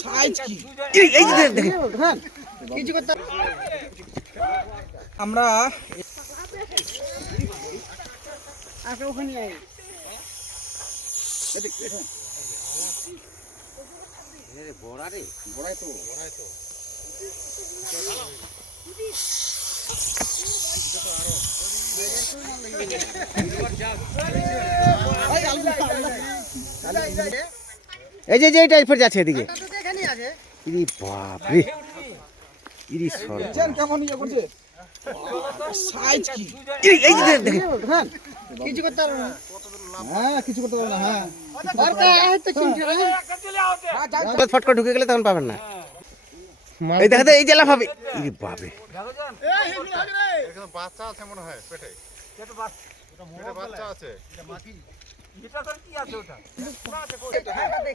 size কি এই যে দেখেন কিছু করতে আমরা আগে ওখানে যাই বড়া রে বড়াই তো এই যে এই টাইপের যাচ্ছে এদিকে ইরি বাপ রে ইরি সরজান কেমন ইয়ে করছে সাইজ কি এই যে দেখেন কিছু করতে পারবো না হ্যাঁ কিছু করতে পারবো না হ্যাঁ দরকার আছে তো চিমটে ফট করে ঢুকে গেলে তখন পাবেন না এই দেখাতে এই জেলা পাবে ইরি বাপ রে এখানে বাচ্চা আছে মনে হয় পেটে পেটে বাচ্চা আছে এটা মাটি এটা তো কি আছে ওটা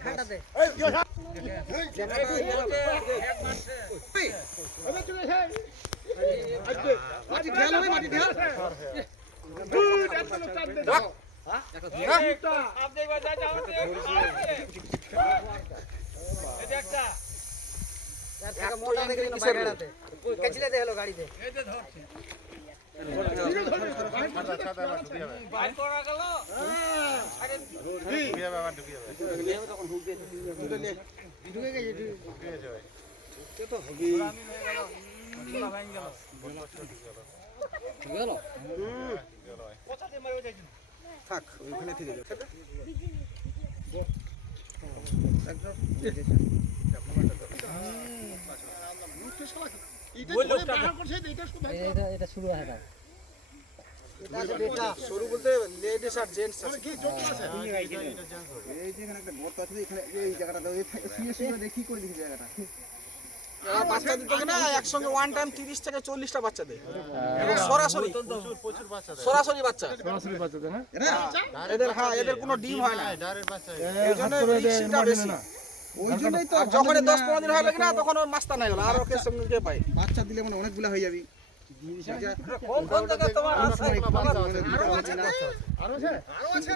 খাটা দে মাটি ঢেল হবে মাটি ঢেল দুধ এত লোক চাপ দে আপ দেখবা যা যাও এটা একটা একটা মোটা দেখে দিন বাইরেটাতে কেচিলে দে হলো গাড়িতে এই যে ধরছে বাইর করা গেল আরে ঢুকে যাবে আবার ঢুকে যাবে তখন ঢুকে গেছে সে তো হবে আমি হয়ে গেল ঢুলা ভাঙ গেল ঢুকে গেল কোথাতে মারো যাইছিস থাক ওখানে থেকে যাও এটা শুরু হয় না শুরু বলতে লেডিস আর জেন্টস আছে কি জোক আছে এই যে এখানে একটা গর্ত আছে এখানে এই জায়গাটা দাও শুয়ে দেখি করে দেখি জায়গাটা এরা বাচ্চা দিতে না একসঙ্গে ওয়ান টাইম 30 থেকে 40টা বাচ্চা দেয় এবং সরাসরি প্রচুর বাচ্চা দেয় সরাসরি বাচ্চা দেয় না এদের হ্যাঁ এদের কোনো ডিম হয় না ডাইরেক্ট বাচ্চা এইজন্য রিস্কটা বেশি ওই জন্যই তো যখন 10-15 দিন হবে না তখন ওর মাস্তা নাই হলো আর ওকে সঙ্গে কে পায় বাচ্চা দিলে মানে অনেকগুলা হয়ে যাবে কোন কোন জায়গা তোমার আছে আরো আছে